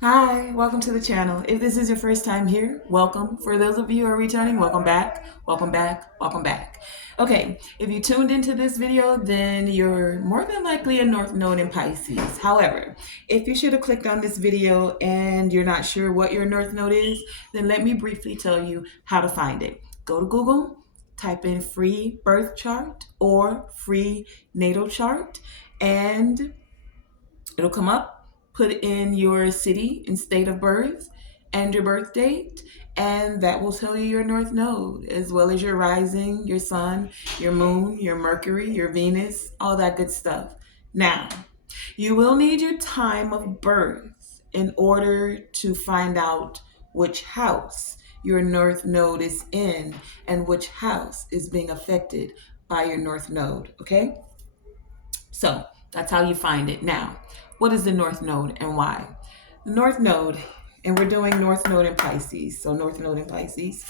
Hi, welcome to the channel. If this is your first time here, welcome. For those of you who are returning, welcome back, welcome back, welcome back. Okay, if you tuned into this video, then you're more than likely a North Node in Pisces. However, if you should have clicked on this video and you're not sure what your North Node is, then let me briefly tell you how to find it. Go to Google, type in free birth chart or free natal chart, and it'll come up. Put in your city and state of birth and your birth date, and that will tell you your North Node, as well as your rising, your sun, your moon, your Mercury, your Venus, all that good stuff. Now, you will need your time of birth in order to find out which house your North Node is in and which house is being affected by your North Node, okay? So that's how you find it. Now, what is the North Node and why? The North Node, and we're doing North Node in Pisces. So North Node in Pisces.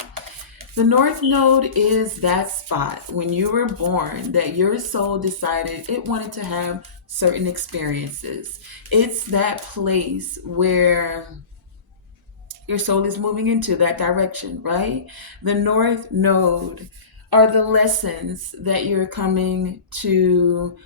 The North Node is that spot when you were born that your soul decided it wanted to have certain experiences. It's that place where your soul is moving into that direction, right? The North Node are the lessons that you're coming to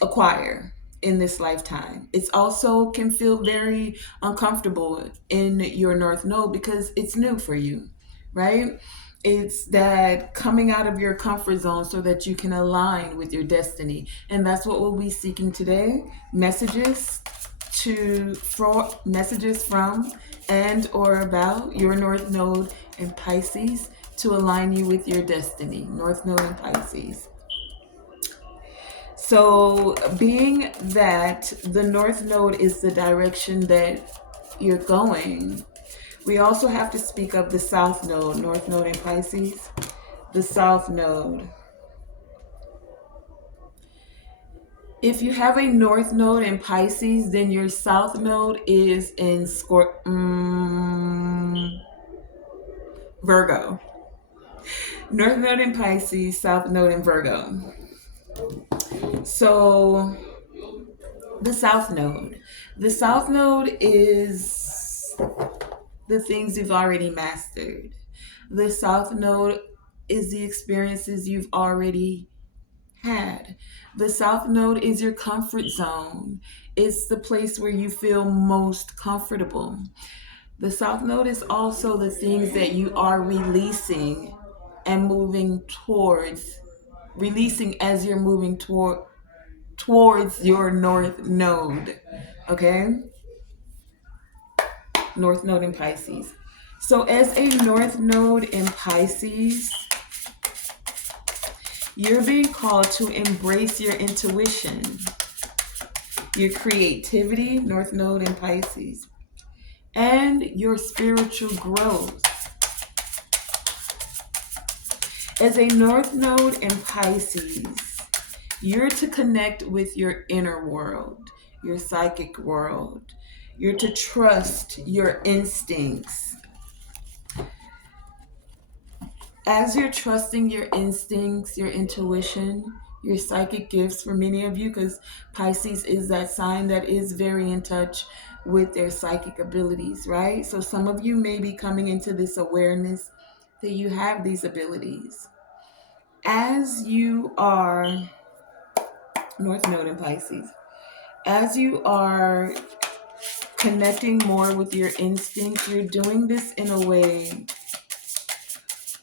acquire in this lifetime. It's also can feel very uncomfortable in your North Node because it's new for you, right? It's that coming out of your comfort zone so that you can align with your destiny. And that's what we'll be seeking today. Messages from and or about your North Node in Pisces to align you with your destiny. North Node in Pisces. So, being that the North Node is the direction that you're going, we also have to speak of the South Node, North Node in Pisces, the South Node. If you have a North Node in Pisces, then your South Node is in Virgo. North Node in Pisces, South Node in Virgo. So, the South Node. The South Node is the things you've already mastered. The South Node is the experiences you've already had. The South Node is your comfort zone. It's the place where you feel most comfortable. The South Node is also the things that you are releasing and moving towards, releasing as you're moving towards your North Node. Okay? North Node in Pisces. So, as a North Node in Pisces, you're being called to embrace your intuition, your creativity, North Node in Pisces, and your spiritual growth. As a North Node in Pisces, you're to connect with your inner world, your psychic world. You're to trust your instincts. As you're trusting your instincts, your intuition, your psychic gifts for many of you, because Pisces is that sign that is very in touch with their psychic abilities, right? So some of you may be coming into this awareness that you have these abilities. As you are, North Node in Pisces, as you are connecting more with your instincts, you're doing this in a way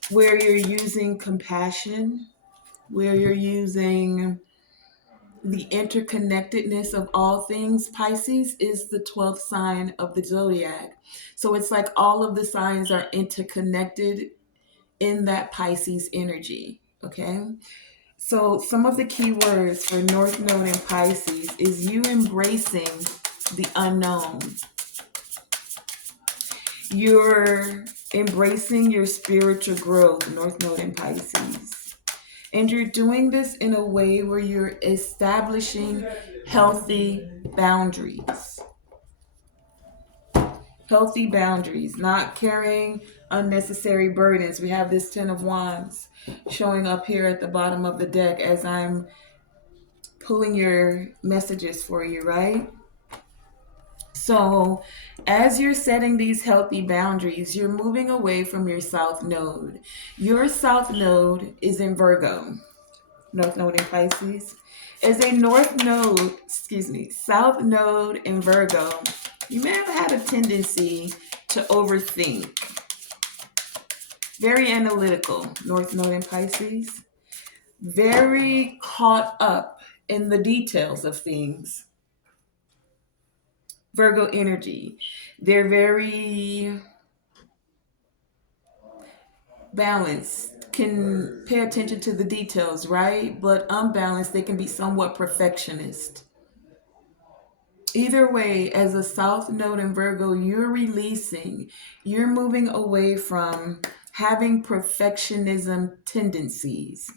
where you're using compassion, where you're using the interconnectedness of all things. Pisces is the 12th sign of the zodiac. So it's like all of the signs are interconnected in that Pisces energy. Okay. So some of the key words for North Node in Pisces is you embracing the unknown. You're embracing your spiritual growth, North Node in Pisces. And you're doing this in a way where you're establishing healthy boundaries. Healthy boundaries, not carrying unnecessary burdens. We have this Ten of Wands showing up here at the bottom of the deck as I'm pulling your messages for you, right? So, as you're setting these healthy boundaries, you're moving away from your South Node. Your South Node is in Virgo, North Node in Pisces. As a South Node in Virgo, you may have had a tendency to overthink. Very analytical, North Node in Pisces. Very caught up in the details of things. Virgo energy. They're very balanced, can pay attention to the details, right? But unbalanced, they can be somewhat perfectionist. Either way, as a South Node in Virgo, you're moving away from having perfectionism tendencies.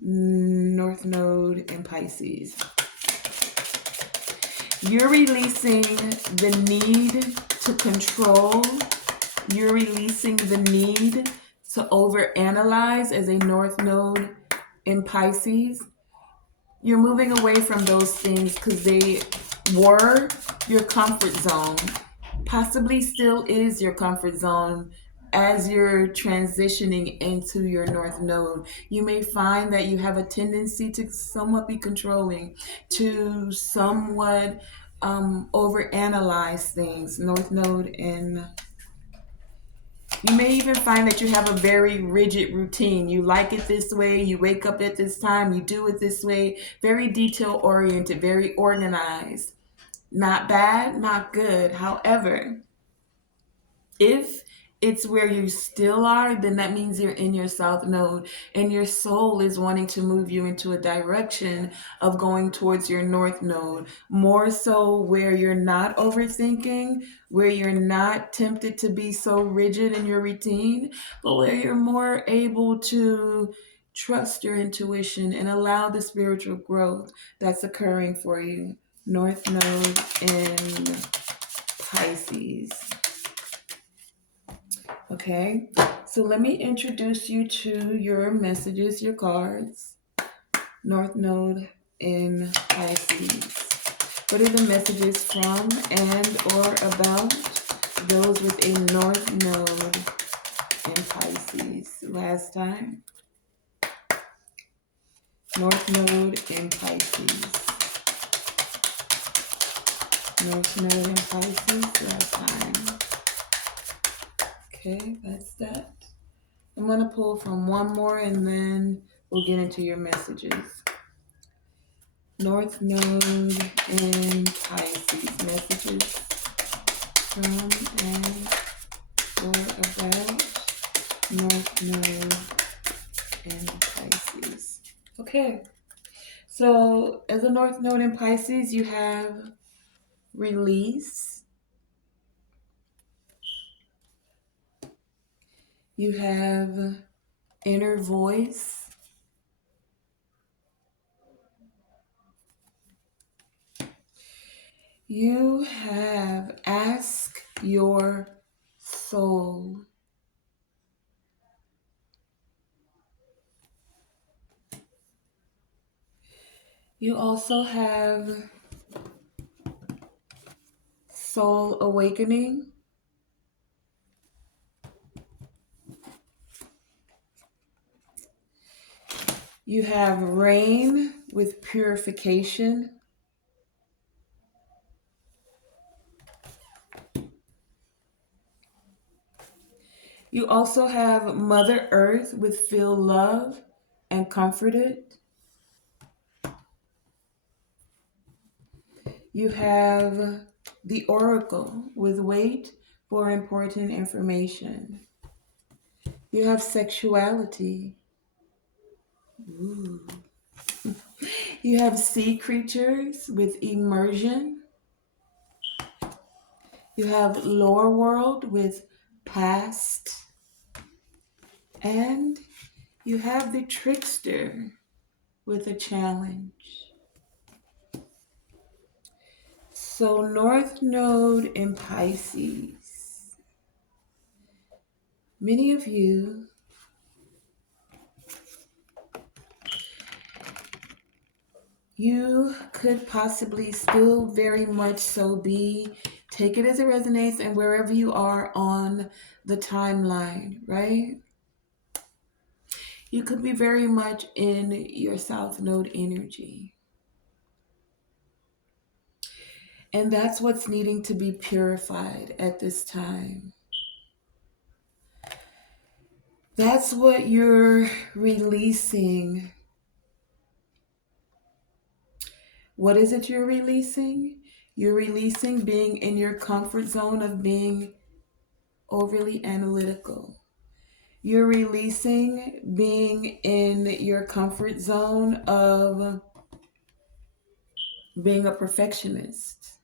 North Node in Pisces. You're releasing the need to control. You're releasing the need to overanalyze as a North Node in Pisces. You're moving away from those things because they were your comfort zone, possibly still is your comfort zone as you're transitioning into your North Node. You may find that you have a tendency to somewhat be controlling, to somewhat overanalyze things. North Node in You may even find that you have a very rigid routine. You like it this way, you wake up at this time, you do it this way, very detail oriented, very organized. Not bad, not good. However, if it's where you still are, then that means you're in your South Node and your soul is wanting to move you into a direction of going towards your North Node. More so where you're not overthinking, where you're not tempted to be so rigid in your routine, but where you're more able to trust your intuition and allow the spiritual growth that's occurring for you. North Node in Pisces. Okay, so let me introduce you to your messages, your cards. North Node in Pisces. What are the messages from and or about those with a North Node in Pisces? Last time. North Node in Pisces. North Node in Pisces last time. Okay, that's that. I'm going to pull from one more and then we'll get into your messages. North Node in Pisces. Messages from and or about North Node in Pisces. Okay. So as a North Node in Pisces, you have release. You have inner voice. You have ask your soul. You also have soul awakening. You have rain with purification. You also have Mother Earth with feel love and comforted. You have the Oracle with wait for important information. You have sexuality. Ooh. You have sea creatures with immersion. You have lower world with past. And you have the trickster with a challenge. So North Node in Pisces. Many of you You could possibly still very much so be, take it as it resonates, and wherever you are on the timeline, right? You could be very much in your South Node energy. And that's what's needing to be purified at this time. That's what you're releasing. What is it you're releasing? You're releasing being in your comfort zone of being overly analytical. You're releasing being in your comfort zone of being a perfectionist.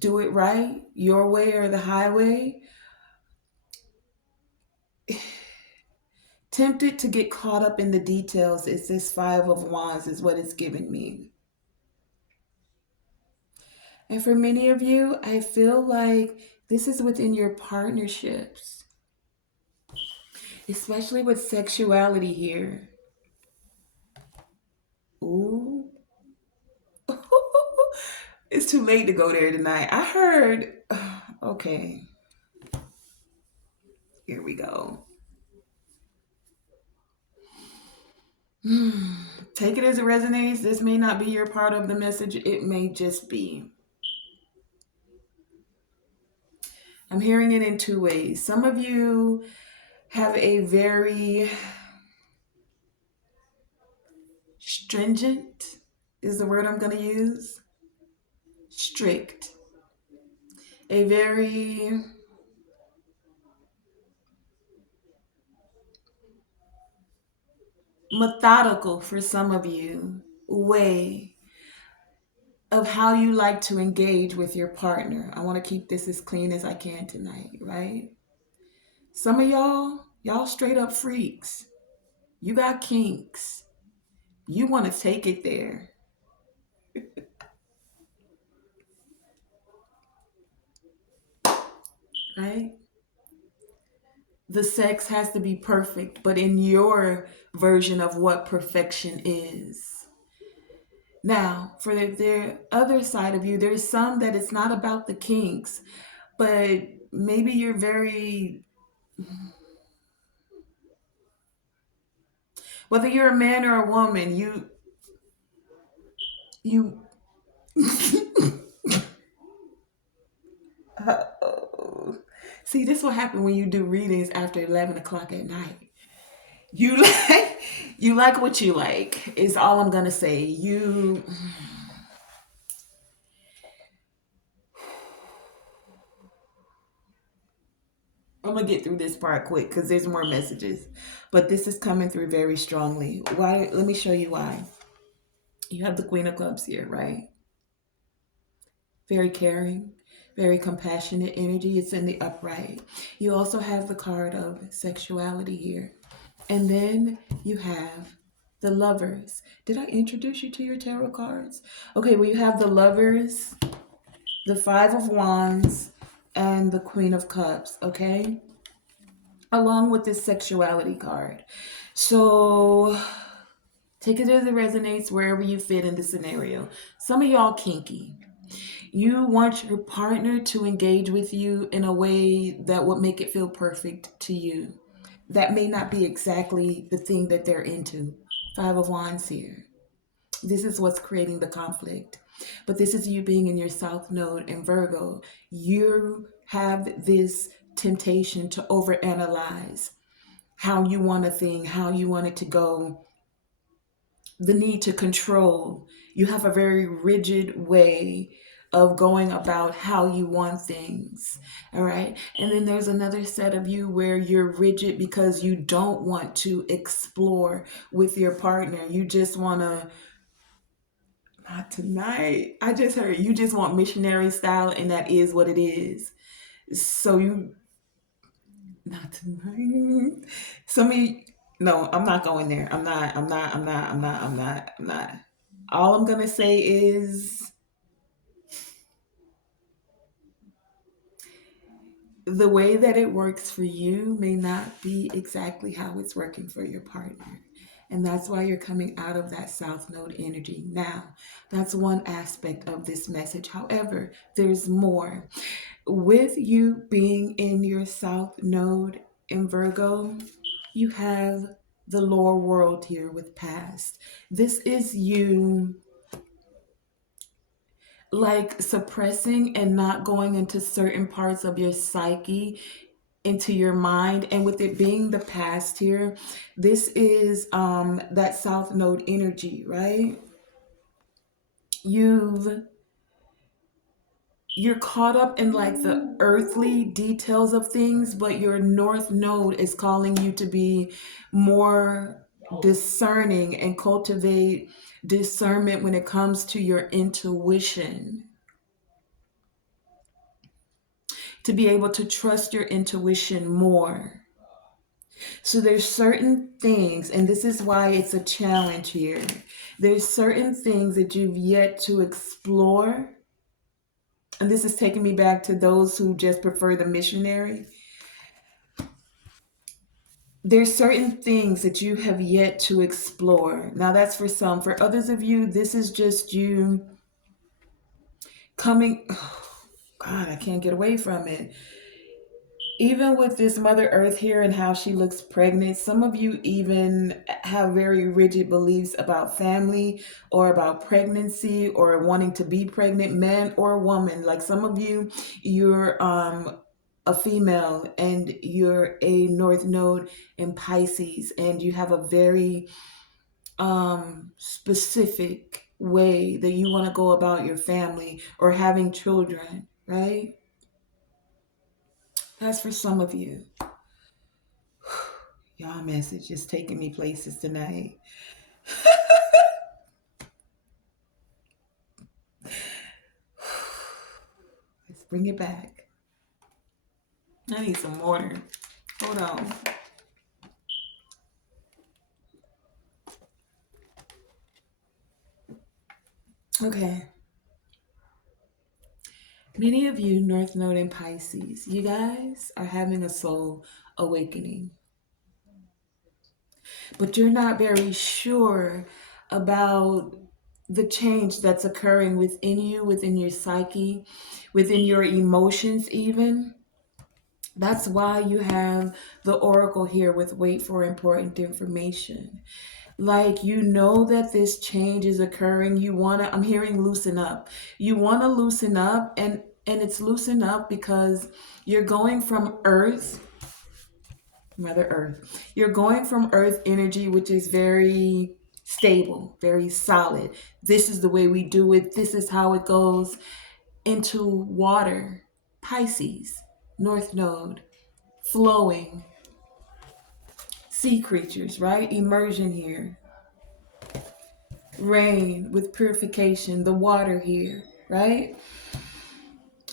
Do it right, your way or the highway. Tempted to get caught up in the details is this Five of Wands, is what it's giving me. And for many of you, I feel like this is within your partnerships, especially with sexuality here. Ooh. It's too late to go there tonight. I heard, okay, here we go. Take it as it resonates. This may not be your part of the message, it may just be. I'm hearing it in two ways. Some of you have a very stringent, is the word I'm going to use. Strict. A very methodical, for some of you, way of how you like to engage with your partner. I want to keep this as clean as I can tonight, right? Some of y'all straight up freaks. You got kinks. You want to take it there, right? The sex has to be perfect, but in your version of what perfection is. Now, for the other side of you, there's some that it's not about the kinks, but maybe you're very, whether you're a man or a woman, you uh-oh. See, this will happen when you do readings after 11 o'clock at night. You like, you like what you like, is all I'm gonna say. I'm gonna get through this part quick because there's more messages, but this is coming through very strongly. Why? Let me show you why. You have the Queen of Clubs here, right? Very caring, very compassionate energy. It's in the upright. You also have the card of sexuality here. And then you have the Lovers. Did I introduce you to your tarot cards? Okay, well, you have the Lovers, the Five of Wands, and the Queen of Cups, okay? Along with this sexuality card. So take it as it resonates wherever you fit in the scenario. Some of y'all kinky. You want your partner to engage with you in a way that would make it feel perfect to you. That may not be exactly the thing that they're into. Five of Wands here. This is what's creating the conflict. But this is you being in your South Node in Virgo. You have this temptation to overanalyze how you want a thing, how you want it to go, the need to control. You have a very rigid way of going about how you want things. All right. And then there's another set of you where you're rigid because you don't want to explore with your partner. You just want to, not tonight. I just heard you just want missionary style, and that is what it is. So you, not tonight. Some of you, no, I'm not going there. I'm not. All I'm going to say is the way that it works for you may not be exactly how it's working for your partner. And that's why you're coming out of that South Node energy. Now, that's one aspect of this message. However, there's more. With you being in your South Node in Virgo, you have the lower world here with past. This is you like suppressing and not going into certain parts of your psyche, into your mind. And with it being the past here, this is that South Node energy, right? you've you're caught up in like the earthly details of things, but your North Node is calling you to be more discerning and cultivate discernment when it comes to your intuition, to be able to trust your intuition more. So there's certain things, and this is why it's a challenge here. There's certain things that you've yet to explore. And this is taking me back to those who just prefer the missionary. There's certain things that you have yet to explore. Now that's for some. For others of you, this is just you coming. Oh, God, I can't get away from it. Even with this Mother Earth here and how she looks pregnant, some of you even have very rigid beliefs about family or about pregnancy or wanting to be pregnant, man or woman. Like some of you, you're a female and you're a North Node in Pisces, and you have a very specific way that you want to go about your family or having children, right? That's for some of you. Y'all message is taking me places tonight. Let's bring it back. I need some water. Hold on. Okay. Many of you, North Node and Pisces, you guys are having a soul awakening. But you're not very sure about the change that's occurring within you, within your psyche, within your emotions, even. That's why you have the oracle here with wait for important information. Like, you know that this change is occurring. You want to, I'm hearing loosen up. You want to loosen up, and it's loosen up because you're going from earth, Mother Earth. You're going from earth energy, which is very stable, very solid. This is the way we do it. This is how it goes, into water, Pisces, North Node, flowing, sea creatures, right? Immersion here. Rain with purification, the water here, right?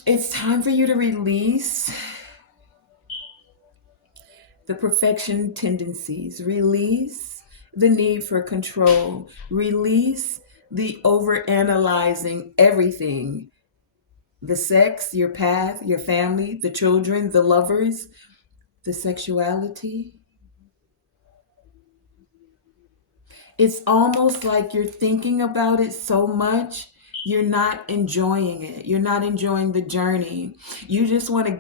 It's time for you to release the perfection tendencies, release the need for control, release the over-analyzing everything, the sex, your path, your family, the children, the lovers, the sexuality. It's almost like you're thinking about it so much, you're not enjoying it. You're not enjoying the journey. You just want to.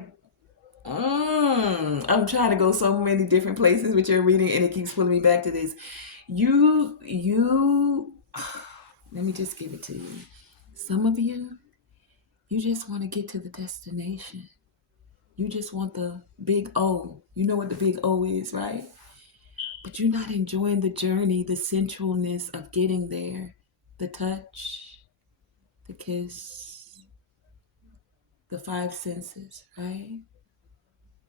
I'm trying to go so many different places with your reading, and it keeps pulling me back to this. You. Let me just give it to you. Some of you, you just want to get to the destination. You just want the big O. You know what the big O is, right? But you're not enjoying the journey, the sensualness of getting there, the touch, the kiss, the five senses, right?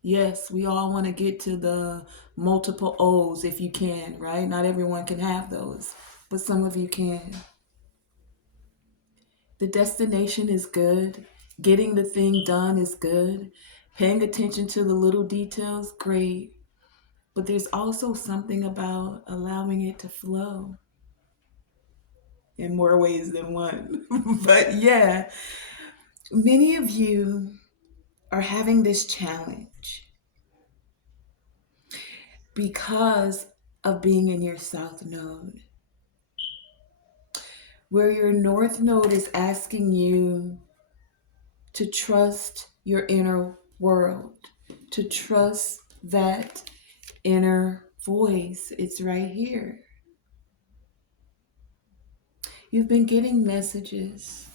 Yes, we all want to get to the multiple O's if you can, right? Not everyone can have those, but some of you can. The destination is good. Getting the thing done is good. Paying attention to the little details, great. But there's also something about allowing it to flow in more ways than one. But yeah, many of you are having this challenge because of being in your South Node, where your North Node is asking you to trust your inner world, to trust that inner voice. It's right here. You've been getting messages.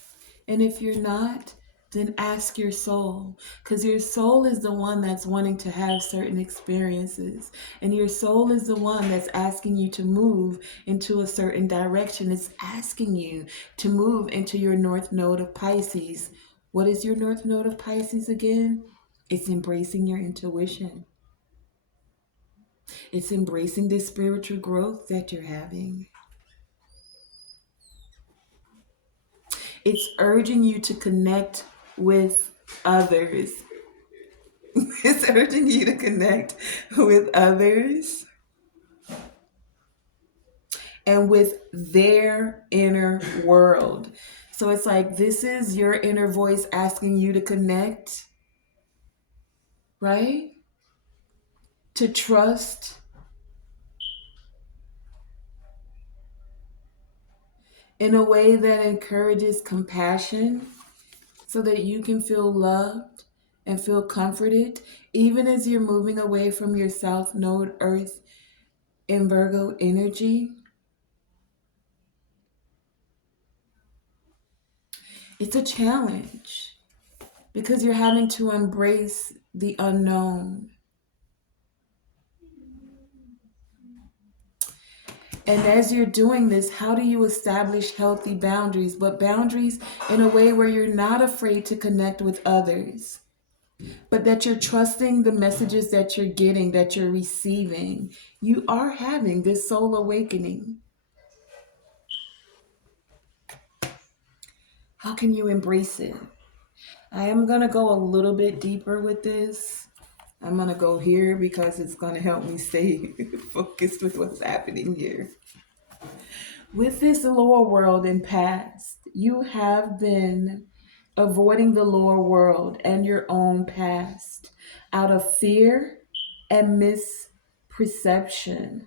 And if you're not, then ask your soul. Because your soul is the one that's wanting to have certain experiences. And your soul is the one that's asking you to move into a certain direction. It's asking you to move into your North Node of Pisces. What is your North Node of Pisces again? It's embracing your intuition. It's embracing the spiritual growth that you're having. It's urging you to connect with others. It's urging you to connect with others and with their inner world. So it's like this is your inner voice asking you to connect, right? To trust, in a way that encourages compassion so that you can feel loved and feel comforted, even as you're moving away from your South Node Earth in Virgo energy. It's a challenge because you're having to embrace the unknown. And as you're doing this, how do you establish healthy boundaries? But boundaries in a way where you're not afraid to connect with others, but that you're trusting the messages that you're getting, that you're receiving. You are having this soul awakening. How can you embrace it? I am going to go a little bit deeper with this. I'm going to go here because it's going to help me stay focused with what's happening here. With this lower world in past, you have been avoiding the lower world and your own past out of fear and misperception.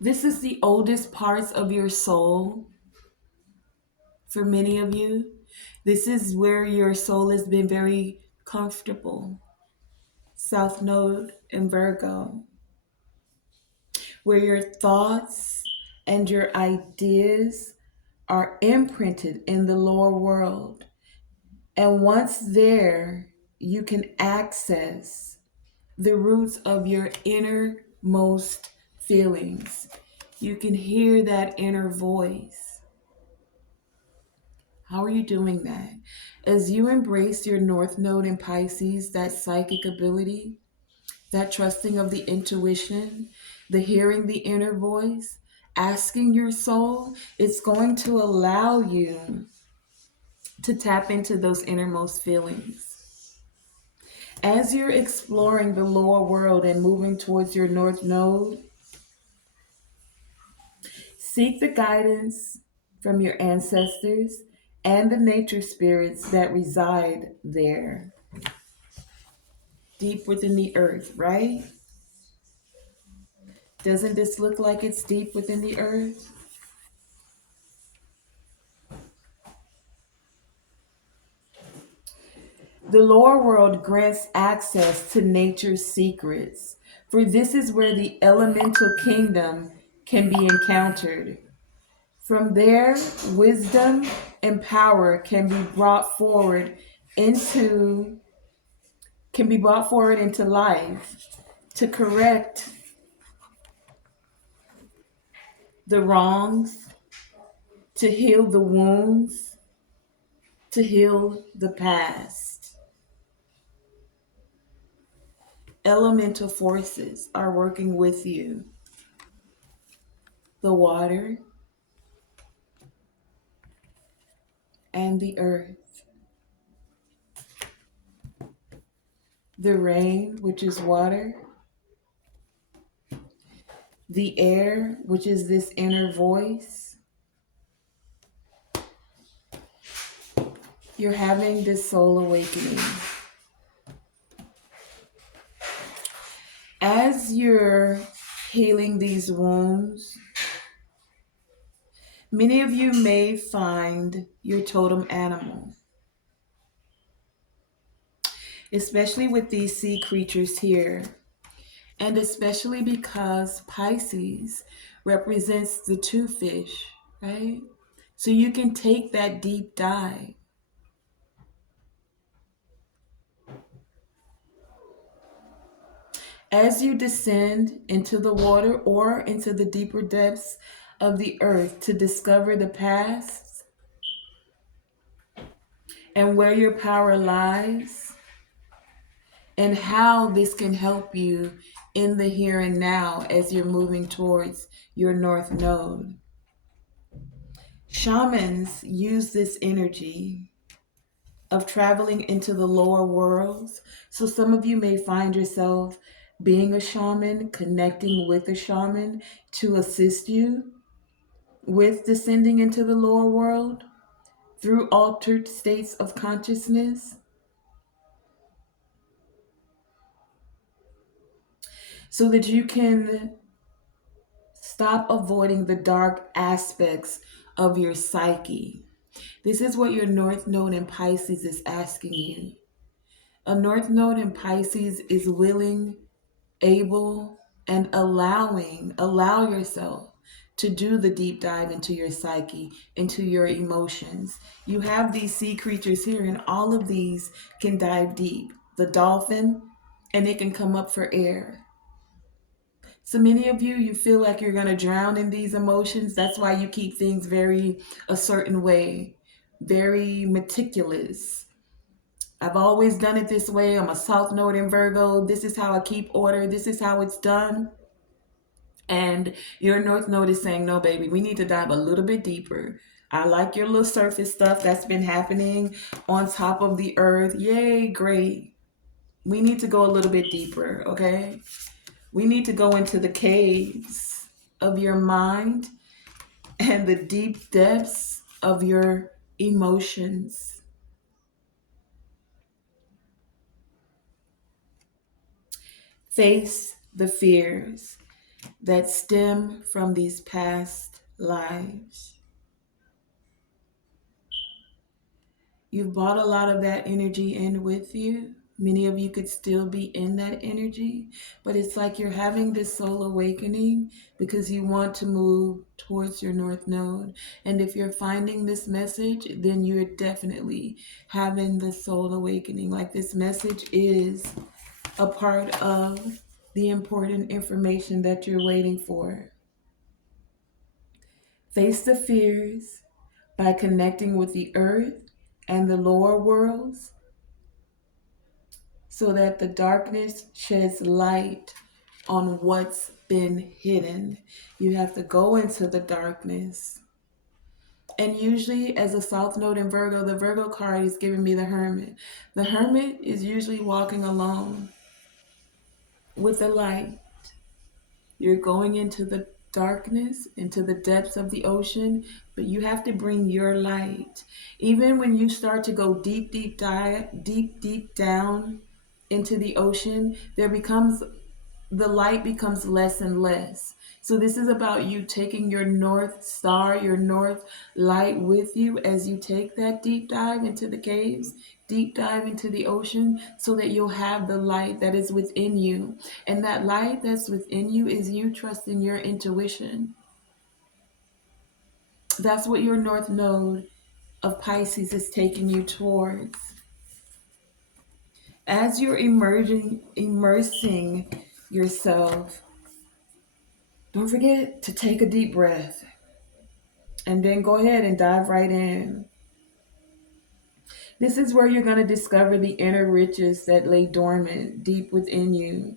This is the oldest parts of your soul for many of you. This is where your soul has been very comfortable. South Node and Virgo, where your thoughts and your ideas are imprinted in the lower world. And once there, you can access the roots of your innermost feelings. You can hear that inner voice. How are you doing that? As you embrace your North Node in Pisces, that psychic ability, that trusting of the intuition, the hearing the inner voice, asking your soul, it's going to allow you to tap into those innermost feelings. As you're exploring the lower world and moving towards your North Node, seek the guidance from your ancestors and the nature spirits that reside there, deep within the earth, right? Doesn't this look like it's deep within the earth? The lower world grants access to nature's secrets, for this is where the elemental kingdom can be encountered. From there, wisdom and power into can be brought forward into life to correct the wrongs, to heal the wounds, to heal the past. Elemental forces are working with you. The water and the earth. The rain, which is water. The air, which is this inner voice. You're having this soul awakening. you're healing these wounds, many of you may find your totem animal, especially with these sea creatures here. And especially because Pisces represents the two fish, right? So you can take that deep dive. As you descend into the water or into the deeper depths of the earth to discover the past and where your power lies and how this can help you in the here and now as you're moving towards your North Node. Shamans use this energy of traveling into the lower worlds. So some of you may find yourself being a shaman, connecting with a shaman to assist you with descending into the lower world through altered states of consciousness, so that you can stop avoiding the dark aspects of your psyche. This is what your North Node in Pisces is asking you. A North Node in Pisces is willing, able, and allow yourself to do the deep dive into your psyche, into your emotions. You have these sea creatures here, and all of these can dive deep. The dolphin, and it can come up for air. So many of you, you feel like you're going to drown in these emotions. That's why you keep things very a certain way, very meticulous. I've always done it this way. I'm a South Node in Virgo. This is how I keep order. This is how it's done. And your North Node is saying, no, baby, we need to dive a little bit deeper. I like your little surface stuff that's been happening on top of the earth. Yay, great. We need to go a little bit deeper, okay? We need to go into the caves of your mind and the deep depths of your emotions. Face the fears that stem from these past lives. You've brought a lot of that energy in with you. Many of you could still be in that energy, but it's like you're having this soul awakening because you want to move towards your North Node. And if you're finding this message, then you're definitely having the soul awakening. Like, this message is a part of the important information that you're waiting for. Face the fears by connecting with the earth and the lower worlds, so that the darkness sheds light on what's been hidden. You have to go into the darkness. And usually, as a South Node in Virgo, the Virgo card is giving me the Hermit. The Hermit is usually walking alone with the light. You're going into the darkness, into the depths of the ocean, but you have to bring your light. Even when you start to go deep down into the ocean, the light becomes less and less. So this is about you taking your North Star, your North light with you as you take that deep dive into the caves, deep dive into the ocean, so that you'll have the light that is within you. And that light that's within you is you trusting your intuition. That's what your North Node of Pisces is taking you towards. As you're immersing yourself, don't forget to take a deep breath and then go ahead and dive right in. This is where you're going to discover the inner riches that lay dormant deep within you.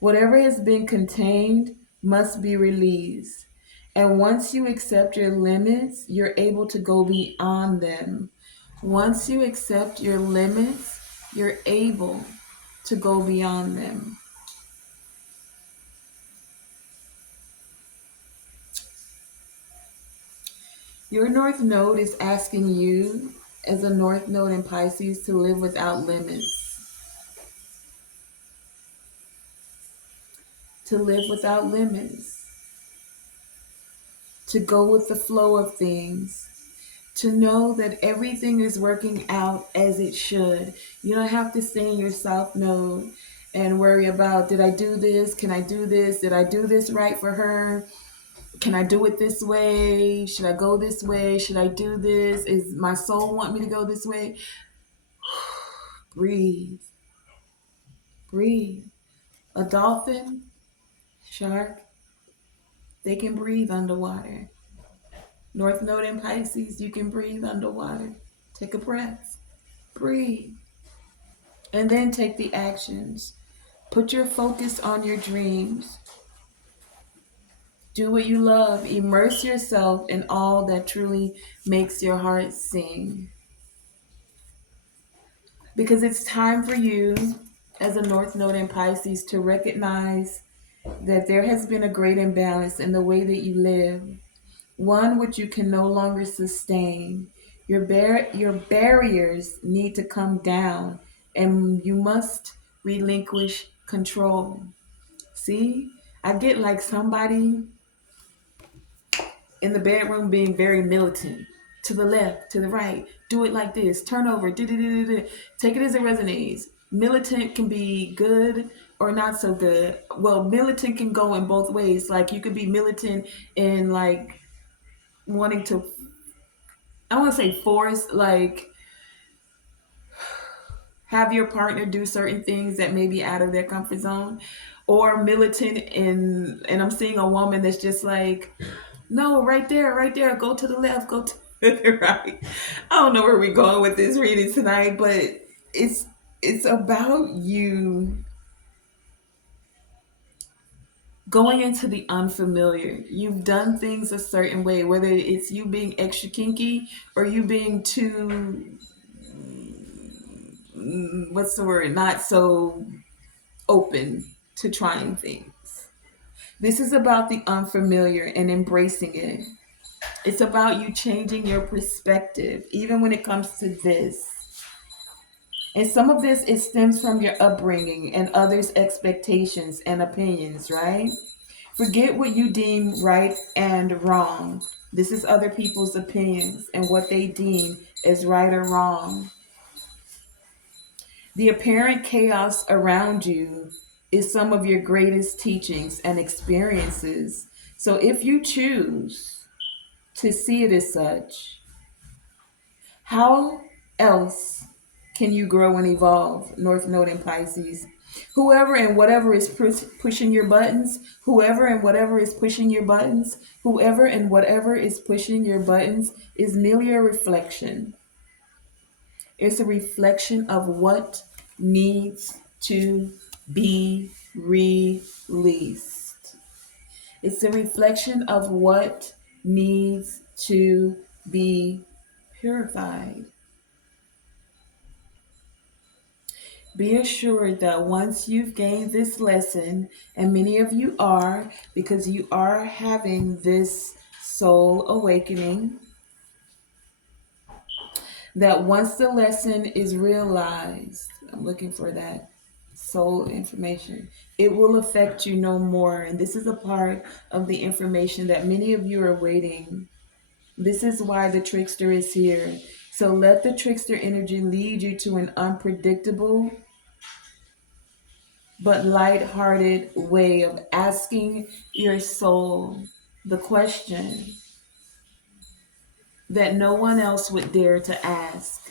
Whatever has been contained must be released. And once you accept your limits, you're able to go beyond them. Once you accept your limits, you're able to go beyond them. Your North Node is asking you, as a North Node in Pisces, to live without limits. to live without limits, to go with the flow of things, to know that everything is working out as it should. You don't have to stay in your South Node and worry about, did I do this? Can I do this? Did I do this right for her? Can I do it this way? Should I go this way? Should I do this? Is my soul want me to go this way? Breathe. Breathe. A dolphin, shark, they can breathe underwater. North Node in Pisces, you can breathe underwater. Take a breath. Breathe. And then take the actions. Put your focus on your dreams. Do what you love. Immerse yourself in all that truly makes your heart sing. Because it's time for you, as a North Node in Pisces, to recognize that there has been a great imbalance in the way that you live, one which you can no longer sustain. Your barriers need to come down, and you must relinquish control. See, I get like somebody in the bedroom being very militant. To the left, to the right, do it like this, turn over, take it as it resonates. Militant can be good or not so good. Well, militant can go in both ways. Like you could be militant in like wanting to, I want to say force, like have your partner do certain things that may be out of their comfort zone, or militant in, and I'm seeing a woman that's just like, no, right there, go to the left, go to the right. I don't know where we're going with this reading tonight, but it's it's about you going into the unfamiliar. You've done things a certain way, whether it's you being extra kinky or you being too, what's the word, not so open to trying things. This is about the unfamiliar and embracing it. It's about you changing your perspective, even when it comes to this. And some of this, it stems from your upbringing and others' expectations and opinions, right? Forget what you deem right and wrong. This is other people's opinions and what they deem as right or wrong. The apparent chaos around you is some of your greatest teachings and experiences. So if you choose to see it as such, how else can you grow and evolve? North Node in Pisces. Whoever and whatever is pushing your buttons, whoever and whatever is pushing your buttons, whoever and whatever is pushing your buttons is merely a reflection. It's a reflection of what needs to be released. It's a reflection of what needs to be purified. Be assured that once you've gained this lesson, and many of you are, because you are having this soul awakening, that once the lesson is realized, I'm looking for that soul information, it will affect you no more. And this is a part of the information that many of you are waiting. This is why the trickster is here. So let the trickster energy lead you to an unpredictable but light-hearted way of asking your soul the question that no one else would dare to ask.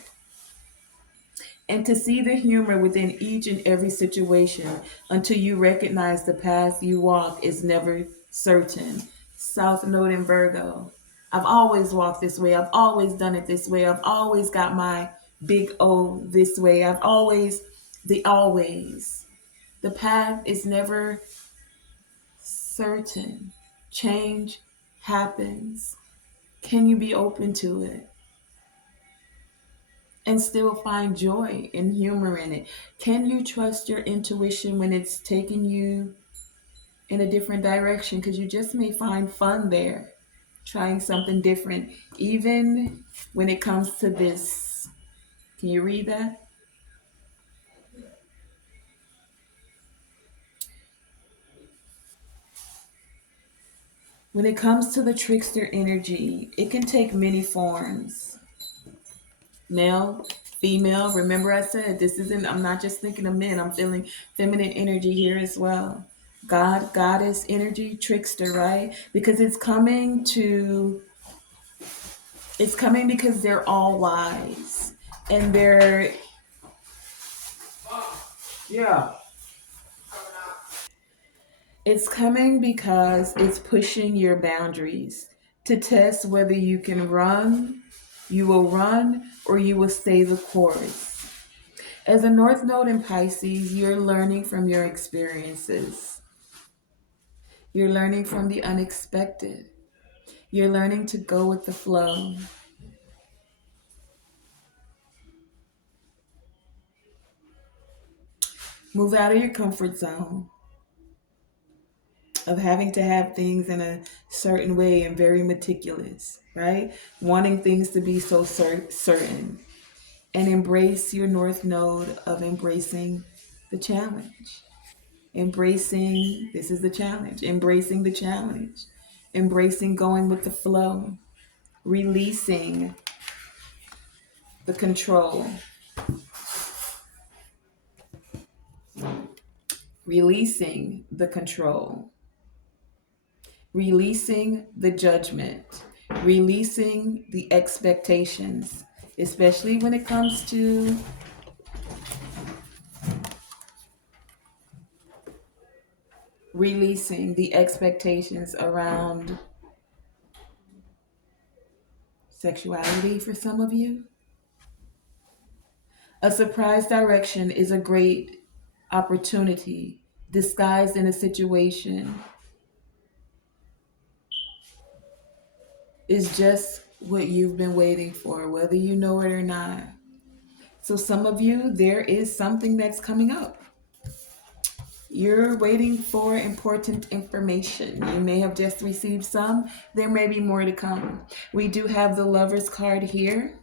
And to see the humor within each and every situation until you recognize the path you walk is never certain. South Node in Virgo. I've always walked this way. I've always done it this way. I've always got my big O this way. I've always, the always. The path is never certain. Change happens. Can you be open to it and still find joy and humor in it? Can you trust your intuition when it's taking you in a different direction? Because you just may find fun there, trying something different, even when it comes to this. Can you read that? When it comes to the trickster energy, it can take many forms. Male, female. Remember I said this isn't, I'm not just thinking of men, I'm feeling feminine energy here as well. God, goddess energy, trickster, right? Because it's coming because they're all wise. And yeah. It's coming because it's pushing your boundaries to test whether you will run, or you will stay the course. As a North Node in Pisces, you're learning from your experiences. You're learning from the unexpected. You're learning to go with the flow. Move out of your comfort zone of having to have things in a certain way and very meticulous, right? Wanting things to be so certain. And embrace your North Node of embracing the challenge. Embracing, this is the challenge, embracing the challenge. Embracing going with the flow. Releasing the control. Releasing the control. Releasing the judgment. Releasing the expectations, especially when it comes to releasing the expectations around sexuality for some of you. A surprise direction is a great opportunity disguised in a situation, is just what you've been waiting for, whether you know it or not. So some of you, there is something that's coming up. You're waiting for important information. You may have just received some. There may be more to come. We do have the Lover's card here.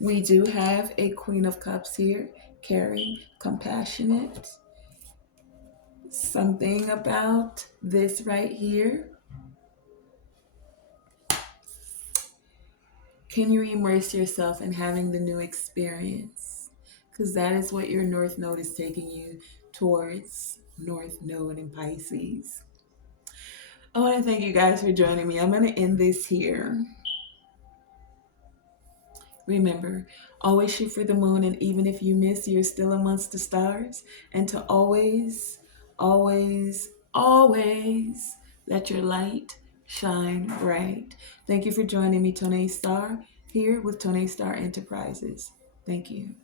We do have a Queen of Cups here, caring, compassionate. Something about this right here. Can you immerse yourself in having the new experience? Because that is what your North Node is taking you towards. North Node in Pisces. I want to thank you guys for joining me. I'm going to end this here. Remember, always shoot for the moon, and even if you miss, you're still amongst the stars. And to always, always, always let your light shine bright. Thank you for joining me, Tonae Star, here with Tonae Star Enterprises. Thank you.